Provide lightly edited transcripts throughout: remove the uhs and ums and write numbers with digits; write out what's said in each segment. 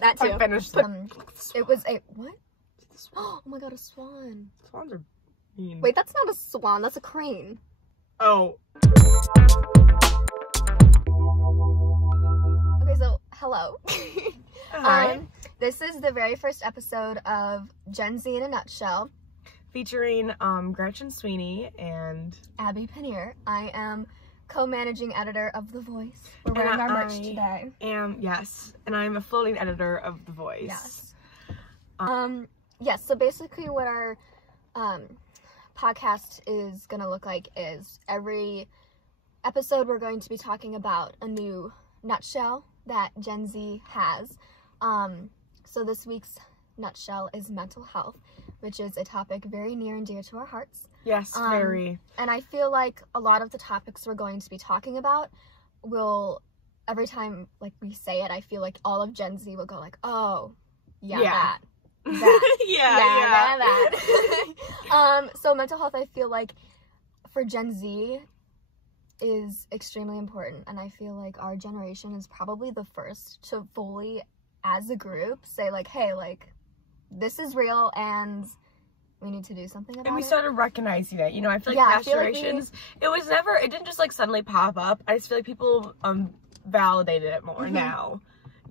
That too. I finished it. It was a what? Oh my god, a swan. Swans are mean. Wait, that's not a swan. That's a crane. Oh. Okay, so hello. Hi. This is the very first episode of Gen Z in a Nutshell, featuring Gretchen Sweeney and Abby Panier. I am co-managing editor of The Voice. We're wearing our merch today. Yes, and I'm a floating editor of The Voice. Yes. Yes, so basically what our podcast is gonna look like is every episode we're going to be talking about a new nutshell that Gen Z has. So this week's nutshell is mental health, which is a topic very near and dear to our hearts. Yes, very. And I feel like a lot of the topics we're going to be talking about will, every time like we say it, I feel like all of Gen Z will go like, oh, that. That. So mental health, I feel like for Gen Z is extremely important, and I feel like our generation is probably the first to fully, as a group, say like, hey, like, this is real and we need to do something about it. And we started recognizing it. You know, I feel like past generations, it didn't just like suddenly pop up. I just feel like people validated it more now.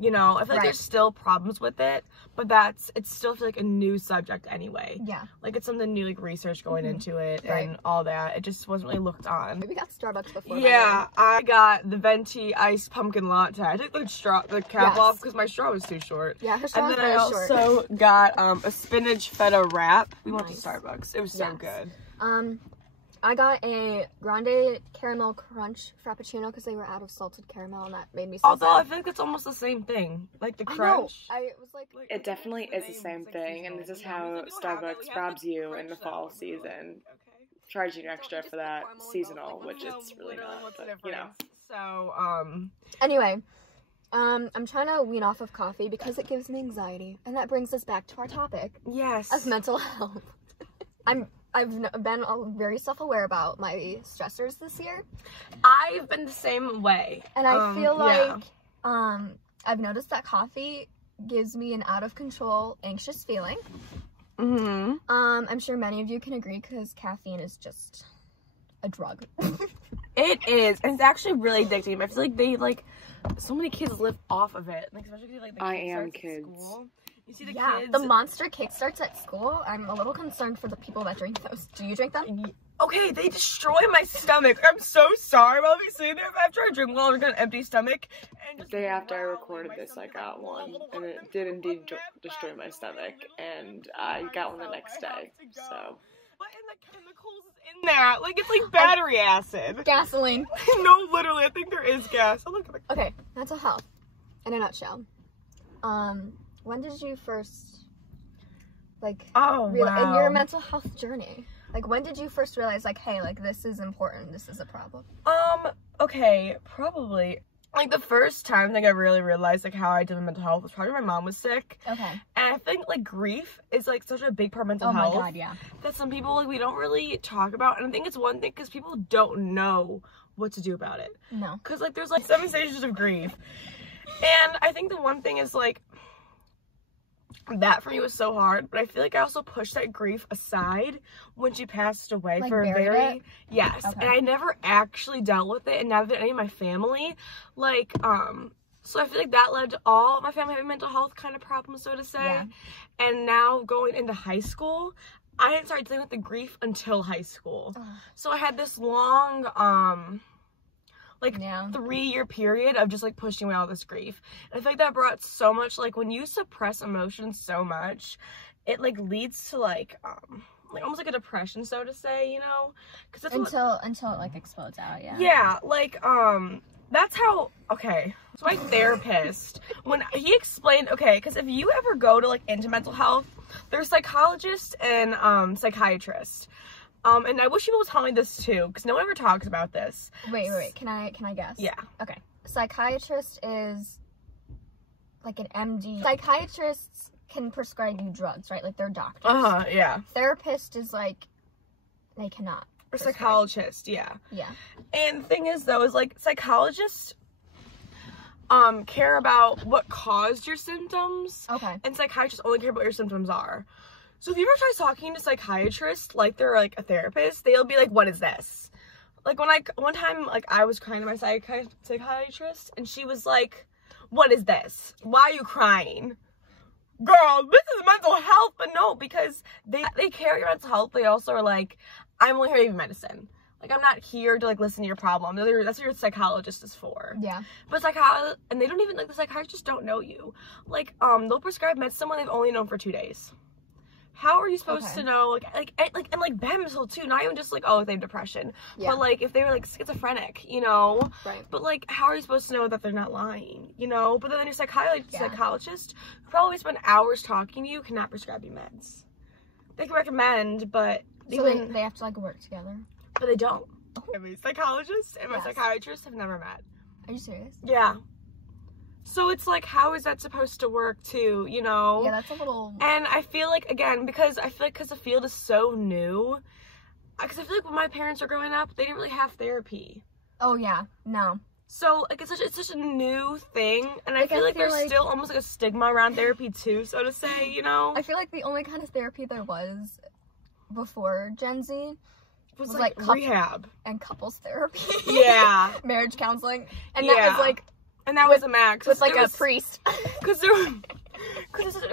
You know, I feel like there's still problems with it, but it's still feel like a new subject anyway. Yeah. Like it's something new, like research going into it and all that. It just wasn't really looked on. We got Starbucks before. Yeah, I got the venti iced pumpkin latte. I took the cap off because my straw was too short. Yeah, her straw was very short. And then I also got a spinach feta wrap. We went to Starbucks. It was so good. I got a grande caramel crunch frappuccino because they were out of salted caramel, and that made me so sad. I think it's almost the same thing. Like the crunch. I was like, it definitely is the same thing, and this is how Starbucks robs you in the fall season. Charging you extra for that seasonal, which it's really not, but, you know. So, anyway, I'm trying to wean off of coffee because it gives me anxiety, and that brings us back to our topic. Yes. Of mental health. I've been very self-aware about my stressors this year. I've been the same way. And I feel like I've noticed that coffee gives me an out-of-control, anxious feeling. I'm sure many of you can agree because caffeine is just a drug. It is. And it's actually really addictive. I feel like so many kids live off of it. Like especially like the kids. School. You see the kids? The Monster Kickstarts at school. I'm a little concerned for the people that drink those. Do you drink them? Okay, they destroy my stomach. I'm so sorry. I'll be sitting there after I drink one, I've got an empty stomach. And the day after I recorded this, I got one, and it did indeed destroy my stomach, and I got one the next day, so. What in the chemicals is in that? Like, it's like battery acid. Gasoline. No, literally, I think there is gas. Okay, mental health, in a nutshell. When did you first, like, in your mental health journey, like, when did you first realize, like, hey, like, this is important, this is a problem? Okay, probably, like, the first time, I really realized, like, how I did with mental health was probably when my mom was sick. Okay. And I think, like, grief is, like, such a big part of mental health. Oh, my God, yeah. That some people, like, we don't really talk about, and I think it's one thing, because people don't know what to do about it. No. Because, like, there's, like, 7 stages of grief. And I think the one thing is, like, that for me was so hard, but I feel like I also pushed that grief aside when she passed away, like, for a very yes, and I never actually dealt with it, and neither did any of my family, like so I feel like that led to all my family having mental health kind of problems, so to say. And now going into high school, I didn't start dealing with the grief until high school. So I had this long 3-year period of just like pushing away all this grief. And I feel like that brought so much, like, when you suppress emotions so much, it like leads to like almost like a depression, so to say, you know, because that's until it like explodes out. That's how. So my therapist, when he explained, because if you ever go to like into mental health, there's psychologists and psychiatrists. And I wish people would tell me this too, because no one ever talks about this. Wait. Can I guess? Yeah. Okay. Psychiatrist is like an MD. Psychiatrists can prescribe you drugs, right? Like they're doctors. Yeah. Therapist is like, they cannot. Or psychologist, yeah. Yeah. And the thing is though, is like psychologists, care about what caused your symptoms. Okay. And psychiatrists only care about what your symptoms are. So if you ever try talking to psychiatrists like they're like a therapist, they'll be like, what is this? Like one time, like I was crying to my psychiatrist and she was like, what is this? Why are you crying? Girl, this is mental health. But no, because they care about your mental health. They also are like, I'm only here to give you medicine. Like, I'm not here to, like, listen to your problem. That's what your psychologist is for. Yeah. But and they don't even, like, the psychiatrists don't know you. Like, they'll prescribe meds to someone they've only known for 2 days. How are you supposed to know, and bad mental too, not even just, like, oh, they have depression. Yeah. But, like, if they were, like, schizophrenic, you know? Right. But, like, how are you supposed to know that they're not lying, you know? But then your psychologist, who probably spend hours talking to you, cannot prescribe you meds. They can recommend, but... So they have to, like, work together? But they don't. My psychologist and my psychiatrist have never met. Are you serious? Yeah. So it's like, how is that supposed to work too, you know? Yeah, that's a little... And I feel like, again, because the field is so new, because I feel like when my parents were growing up, they didn't really have therapy. Oh, yeah. No. So, like, it's such a new thing, and I feel like there's still almost like a stigma around therapy too, so to say, you know? I feel like the only kind of therapy there was before Gen Z was like rehab. And couples therapy. Yeah. Marriage counseling. And that was like... And that was a max. With like a priest. Because there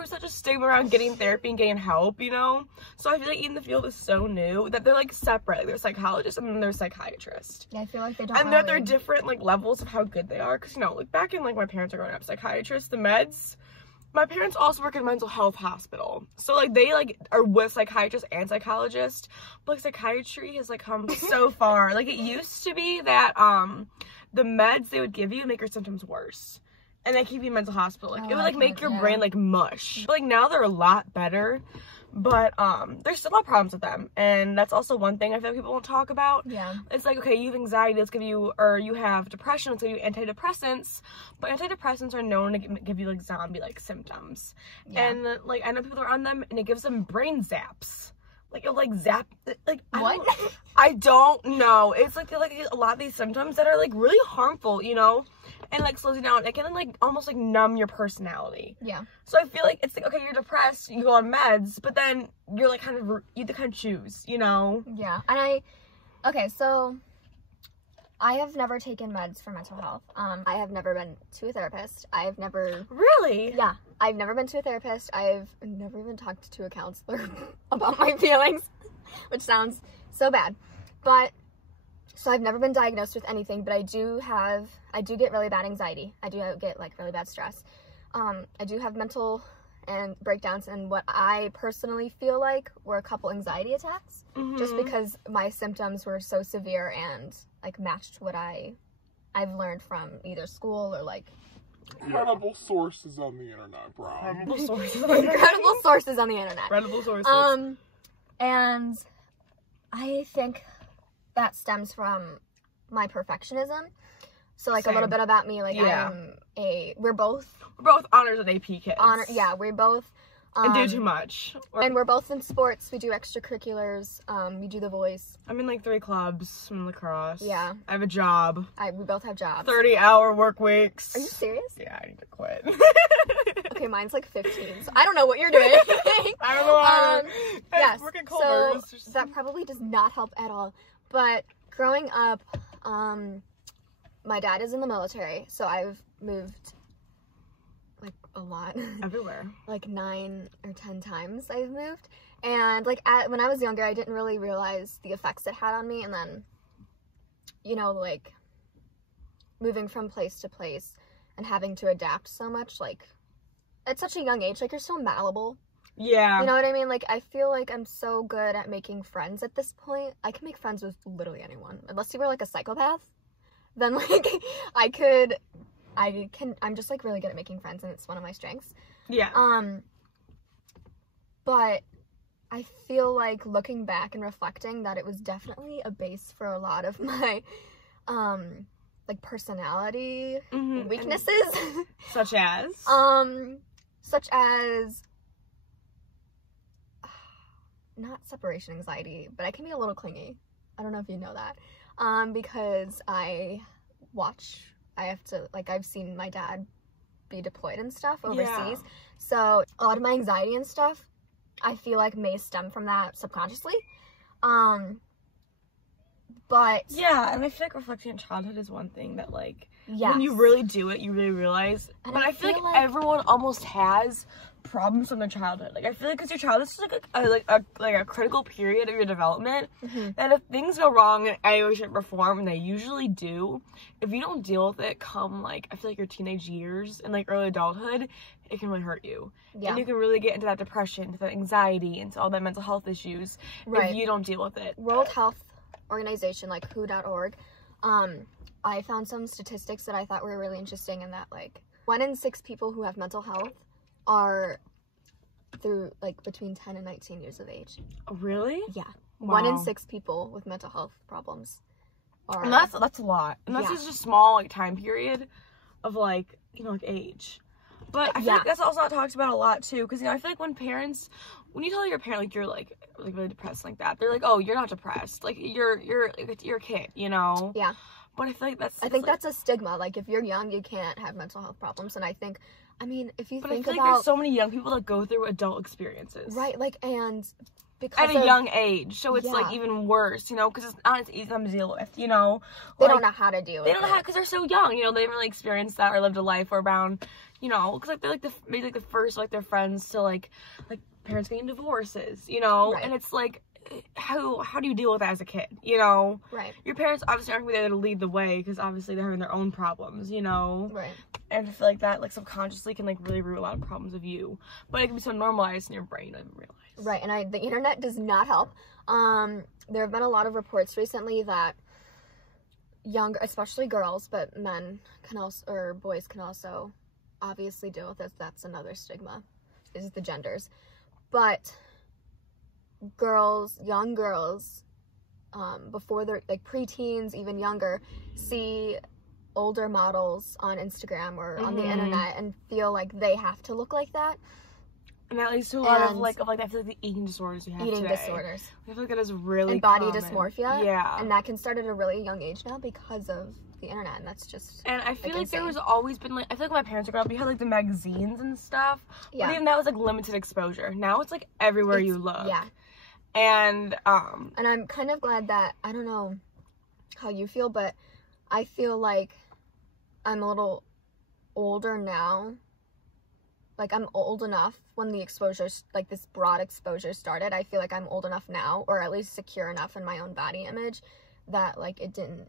was such a stigma around getting therapy and getting help, you know? So I feel like even the field is so new that they're like separate. Like, they're psychologists and then they're psychiatrists. Yeah, I feel like they don't And that they're different like levels of how good they are. Because, you know, like back in like my parents are growing up, psychiatrists, the meds. My parents also work in a mental health hospital. So like they like are with psychiatrists and psychologists. But like psychiatry has like come so far. Like it used to be that the meds they would give you make your symptoms worse. And they keep you in mental hospital. Like, it would, like, make your brain, like, mush. But, like, now they're a lot better. But, there's still a lot of problems with them. And that's also one thing I feel like people won't talk about. Yeah. It's like, okay, you have anxiety, let's give you, or you have depression, let's give you antidepressants. But antidepressants are known to give you, like, zombie-like symptoms. Yeah. And, like, I know people are on them, and it gives them brain zaps. Like, it'll, like, zap, like, what? I don't know. It's, like, a lot of these symptoms that are, like, really harmful, you know? And, like, slows you down. It can, like, almost, like, numb your personality. Yeah. So I feel like it's, like, okay, you're depressed, you go on meds, but then you're, like, you have to kind of choose, you know? Yeah. And okay, so I have never taken meds for mental health. I have never been to a therapist. I've never... Really? Yeah. I've never been to a therapist. I've never even talked to a counselor about my feelings, which sounds so bad. But, so I've never been diagnosed with anything, but I do get really bad anxiety. I do get, like, really bad stress. I do have mental and breakdowns, and what I personally feel like were a couple anxiety attacks, just because my symptoms were so severe and, like, matched what I've learned from either school or, like... Credible sources on the internet, bro. Credible sources. Incredible sources on the internet. Credible sources. And I think that stems from my perfectionism. So, like, a little bit about me, like, we're both honors and AP kids. We're both... and do too much. And we're both in sports. We do extracurriculars. We do The Voice. I'm in, like, 3 clubs. I'm in lacrosse. Yeah. I have a job. We both have jobs. 30-hour work weeks. Are you serious? Yeah, I need to quit. Okay, mine's, like, 15, so I don't know what you're doing. I don't know. Yes, working so that probably does not help at all. But growing up, my dad is in the military, so I've moved, like, a lot. Everywhere. Like 9 or 10 times I've moved. And, like, when I was younger, I didn't really realize the effects it had on me. And then, you know, like, moving from place to place and having to adapt so much, like, at such a young age, like, you're so malleable. Yeah. You know what I mean? Like, I feel like I'm so good at making friends at this point. I can make friends with literally anyone. Unless you were, like, a psychopath. Then, like, I'm just, like, really good at making friends, and it's one of my strengths. Yeah. But I feel like looking back and reflecting that it was definitely a base for a lot of my, like, personality weaknesses. Such as? Not separation anxiety, but I can be a little clingy. I don't know if you know that. Because I I have to, like, I've seen my dad be deployed and stuff overseas. Yeah. So a lot of my anxiety and stuff, I feel like may stem from that subconsciously. But yeah, and I feel like reflecting on childhood is one thing that, like, yes. when you really do it, you really realize. And but I feel like everyone almost has problems from their childhood. Like, I feel like because your childhood is like a critical period of your development, and if things go wrong in any way, shape, or form, and they usually do, if you don't deal with it come, like, I feel like your teenage years and, like, early adulthood, it can really hurt you. Yeah. And you can really get into that depression, into that anxiety, into all that mental health issues if you don't deal with it. World Health Organization, like WHO.org, I found some statistics that I thought were really interesting, in that, like, 1 in 6 people who have mental health are through, like, between 10 and 19 years of age. Oh, really? Yeah. Wow. 1 in 6 people with mental health problems are... And that's a lot. And that's just a small, like, time period of, like, you know, like, age. But I feel like that's also not talked about a lot, too. Because, you know, I feel like when you tell your parent, like, you're, like really depressed like that, they're like, oh, you're not depressed. Like, you're a kid, you know? Yeah. But I feel like that's a stigma. Like, if you're young, you can't have mental health problems. And I think, I mean, if you think I feel like there's so many young people that go through adult experiences. Right, like, and because at a young age, so it's, like, even worse, you know, because it's not as easy for them to deal with, you know? They like, don't know how to deal with it. They don't know how, because they're so young, you know, they haven't really experienced that or lived a life or around, you know, because, like, they're, like, maybe, like, the first, like, their friends to, like, parents getting divorces, you know? Right. And it's, like, how do you deal with that as a kid, you know? Right. Your parents obviously aren't going to be there to lead the way, because obviously they're having their own problems, you know? Right. And I feel like that, like, subconsciously can, like, really root a lot of problems of you. But it can be so normalized in your brain, you don't even realize. Right, and the internet does not help. There have been a lot of reports recently that especially girls, but men can also, or boys can also obviously deal with it. That's another stigma, is the genders. But young girls, before they're, like, preteens, even younger, see older models on Instagram or on the internet and feel like they have to look like that. And that leads to a lot of I feel like the eating disorders we have today. Disorders. I feel like that is really and body common. Dysmorphia. Yeah. And that can start at a really young age now because of the internet, and that's just... And I feel like insane. there was always been, like, I feel like when my parents were growing up, we had, like, the magazines and stuff. Yeah. But even that was, like, limited exposure. Now it's, like, everywhere you look. Yeah. And I'm kind of glad that, I don't know how you feel, but I feel like I'm a little older now. Like, I'm old enough when the exposure, like, this broad exposure started. I feel like I'm old enough now, or at least secure enough in my own body image, that, like, it didn't,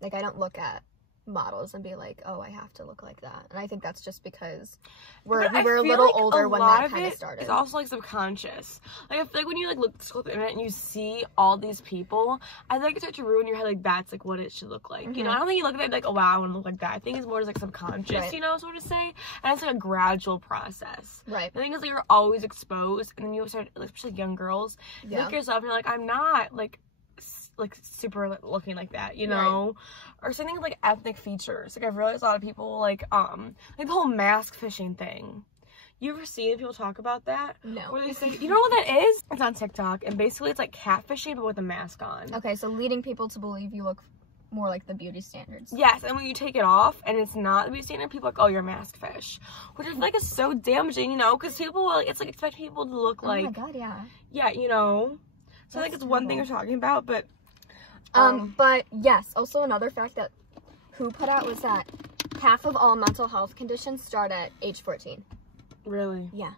like, I don't look at models and be like, oh, I have to look like that. And I think that's just because we were a little older when that kind of started. It's also, like, subconscious. Like, I feel like when you, like, scroll the internet and you see all these people, I think it starts to ruin your head, like, that's, like, what it should look like. You know, I don't think you look at it like, oh, wow, I want to look like that. I think it's more just, like, subconscious, you know, sort of say. And it's, like, a gradual process. Right. The thing is, like, you're always exposed, and then you start, like, especially young girls, you look at yourself and you're like, I'm not, like super looking like that, you know? Right. Or something like ethnic features. Like, I've realized a lot of people, like the whole mask fishing thing. You ever seen people talk about that? No. Where they say, you know what that is? It's on TikTok, and basically it's like catfishing, but with a mask on. Okay, so leading people to believe you look more like the beauty standards. Yes, and when you take it off, and it's not the beauty standard, people are like, oh, you're a mask fish. Which I feel like is so damaging, you know? Because people, like, it's like expect people to look like... Oh my god, yeah. Yeah, you know? So I think it's one thing you're talking about, but... But yes, also another fact that WHO put out was that half of all mental health conditions start at age 14. Really? Yeah.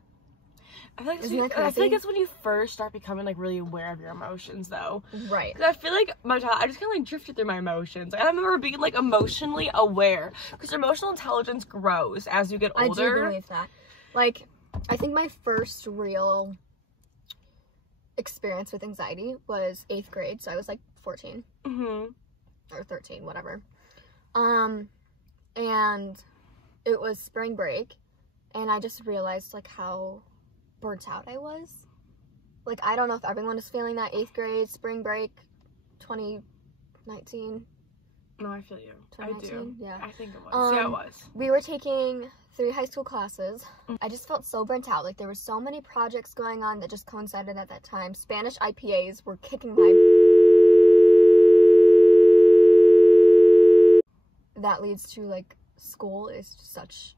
I feel like that's when you first start becoming, like, really aware of your emotions, though. Right. Because I feel like I just kind of, like, drifted through my emotions. Like, I remember being, like, emotionally aware. Because your emotional intelligence grows as you get older. I do believe that. Like, I think my first real experience with anxiety was 8th grade, so I was, like, 14 or 13, whatever, and it was spring break, and I just realized, like, how burnt out I was. Like, I don't know if everyone is feeling that 8th grade spring break 2019. No, I feel you. I do. Yeah, I think it was. Yeah, it was. We were taking 3 high school classes. I just felt so burnt out. Like, there were so many projects going on that just coincided at that time. Spanish IPAs were kicking my... that leads to, like, school is such,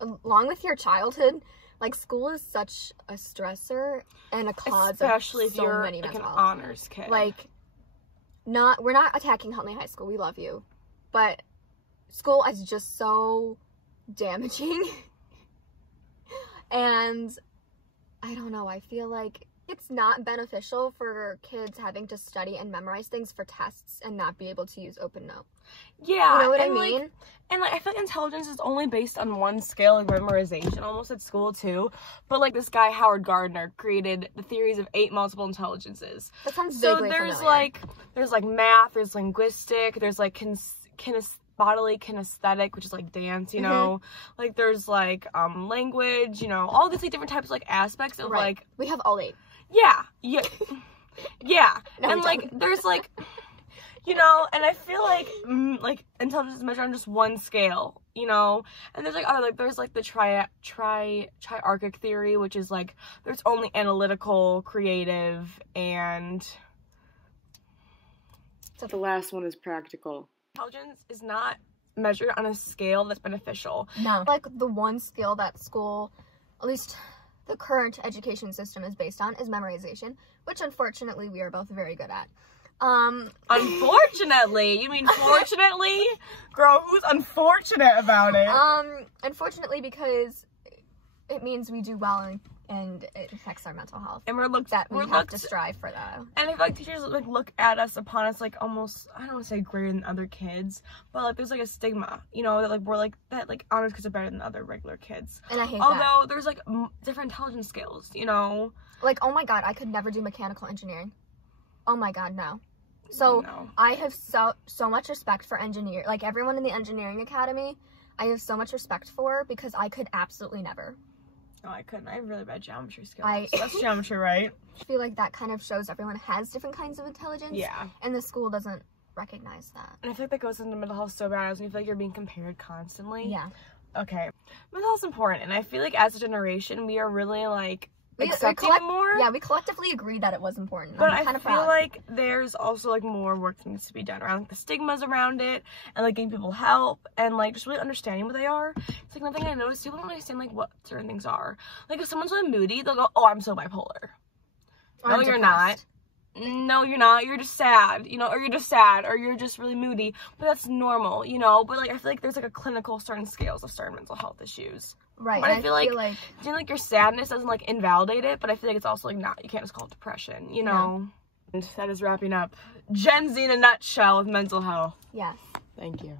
along with your childhood, like, school is such a stressor and a cause especially of if so you're many like an mental health. honors kid. Like, we're not attacking Huntley High School. We love you. But school is just so damaging. And I don't know, I feel like it's not beneficial for kids having to study and memorize things for tests and not be able to use open note. Yeah. You know what I and, mean? Like, and, like, I feel like intelligence is only based on one scale, like memorization, almost at school, too. But, like, this guy, Howard Gardner, created the theories of 8 multiple intelligences. That sounds So vaguely there's, familiar. there's, math, there's linguistic, there's, bodily kinesthetic, which is, like, dance, you know? Like, there's, language, you know? All these, like, different types of, like, aspects of, right. like... We have all 8. Yeah. Yeah. No, and, we like, don't. there's, like... You know, and I feel like intelligence is measured on just one scale, you know? And there's, like, other, like, there's, like, the triarchic theory, which is, like, there's only analytical, creative, and... So the last one is practical. Intelligence is not measured on a scale that's beneficial. No. Like, the one skill that school, at least the current education system is based on, is memorization, which unfortunately we are both very good at. Unfortunately? You mean fortunately? Girl, who's unfortunate about it? Unfortunately, because it means we do well and it affects our mental health. And we have to strive for that. And I feel like teachers, like, look at us, upon us, like, almost, I don't want to say greater than other kids, but, like, there's, like, a stigma, you know, that, like, we're, like, that, like, honors kids are better than other regular kids. And I hate Although, there's, like, different intelligence scales, you know? Like, oh my god, I could never do mechanical engineering. Oh my god, no. So, No. I have so much respect for like, everyone in the engineering academy, I have so much respect for, because I could absolutely never. No, I couldn't. I have really bad geometry skills. I- That's geometry, right? I feel like that kind of shows everyone has different kinds of intelligence. Yeah. And the school doesn't recognize that. And I feel like that goes into mental health so bad, when you feel like you're being compared constantly. Yeah. Okay. Mental health's important, and I feel like as a generation, we are really, like, We accepting it more. Yeah, we collectively agreed that it was important. But I'm I kind of feel proud. like there's also, like, more work that needs to be done around, like, the stigmas around it, and, like, getting people help, and, like, just really understanding what they are. It's, like, nothing I noticed, people don't understand, like, what certain things are. Like, if someone's really moody, they'll go, oh, I'm so bipolar. Or No, I'm you're not. depressed. No, you're not. You're just sad, you know, or you're just sad, or you're just really moody. But that's normal, you know? But, like, I feel like there's, like, a clinical certain scales of certain mental health issues. Right. But And I feel like your sadness doesn't, like, invalidate it, but I feel like it's also, like, not, you can't just call it depression, you know? And that is wrapping up Gen Z in a nutshell with mental health. Yes. Thank you.